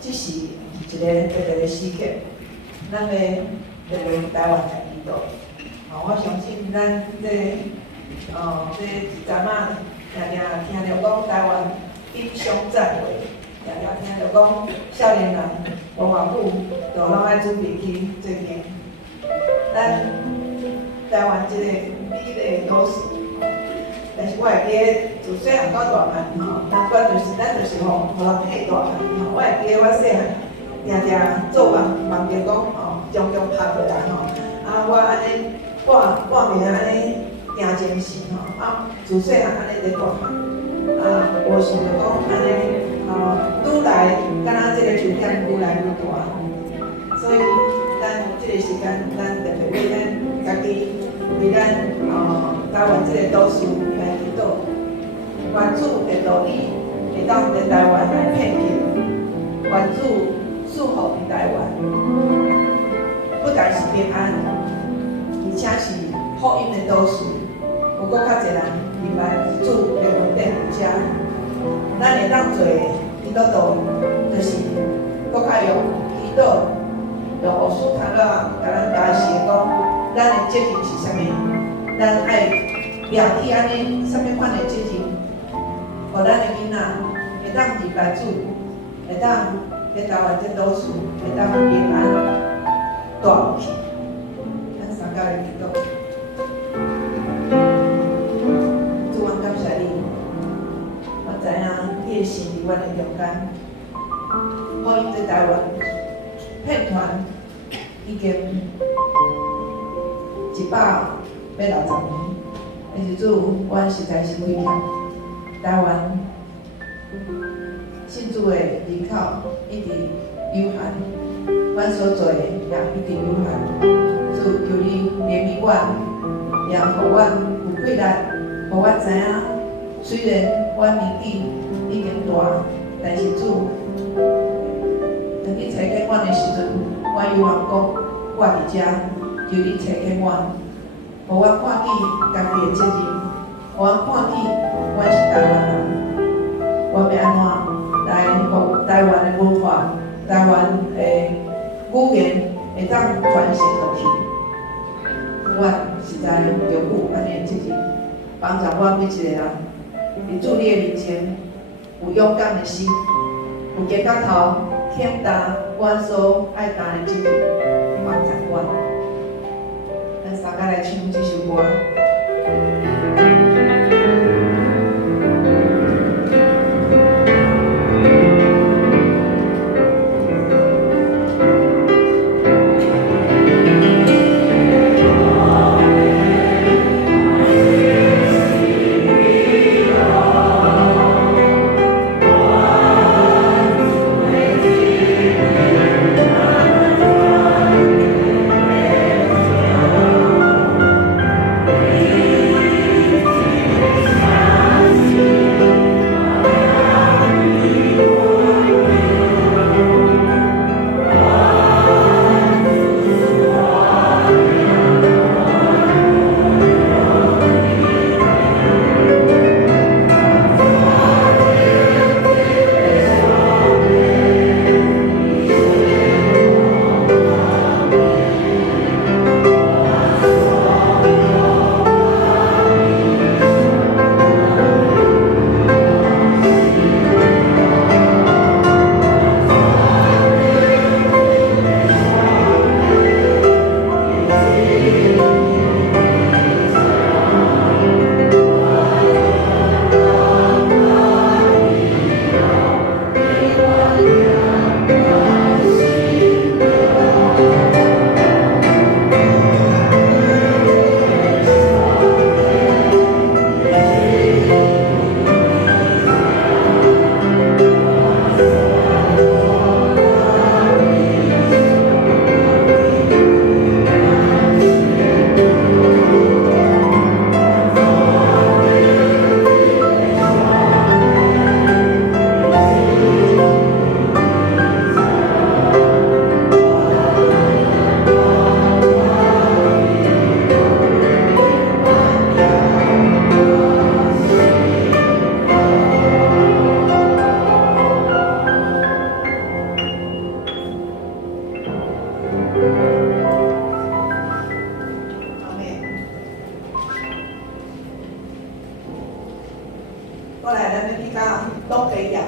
这是一个特别的时刻，咱咧特别台湾在祈祷。我相信咱这一阵仔，常常听着讲台湾英雄战会，常常听着讲少年人无偌久就拢爱准备去做兵。咱台湾这个美丽的都市，但是我会记得自细汉到大汉咱就是互人配大汉我会记得我细汉常常做梦着讲将拍落来我安尼半暝安尼定精神自细汉安尼在大汉无想着讲安尼愈来敢若这个秋天愈来愈大，所以咱这个时间，咱特别为咱家己，为咱台湾这个都市来祈祷，愿主的道理会当在台湾来遍行，愿主祝福台湾，不但是平安，而且是福音的都市，有搁较侪人明白主的恩典有遮，咱会当做基督徒，就是搁较用祈祷。用学术谈了，甲咱解释讲，咱的责任是啥物？咱爱掠去安尼啥物款的责任，互咱的囡仔会当明白主，会当在台湾这都市会当平安大落去。咱三甲来祈祷，主，我感谢你，我知影你的心伫阮的中间，福音在台湾。片团已经160年，但是主，阮实在是亏欠台湾信主的人口一直有限，阮所做的也一直有限。主，求你怜悯阮，也互阮有气力，互阮知影，虽然阮年纪已经大，但是主。当你找见阮的时阵，我有人讲，我伫遮，求你找见阮，互我看见家己的责任，互我看见阮是台湾人，我要安怎来互台湾的文化、台湾的语言会当传承落去？我实在着有安尼的责任，帮助我每一个人，伫主你的面前有勇敢的心，有低甲头。承担阮所爱担的责任，帮助阮。咱三个来唱这首歌。Yeah. 过来咱要去到东北亚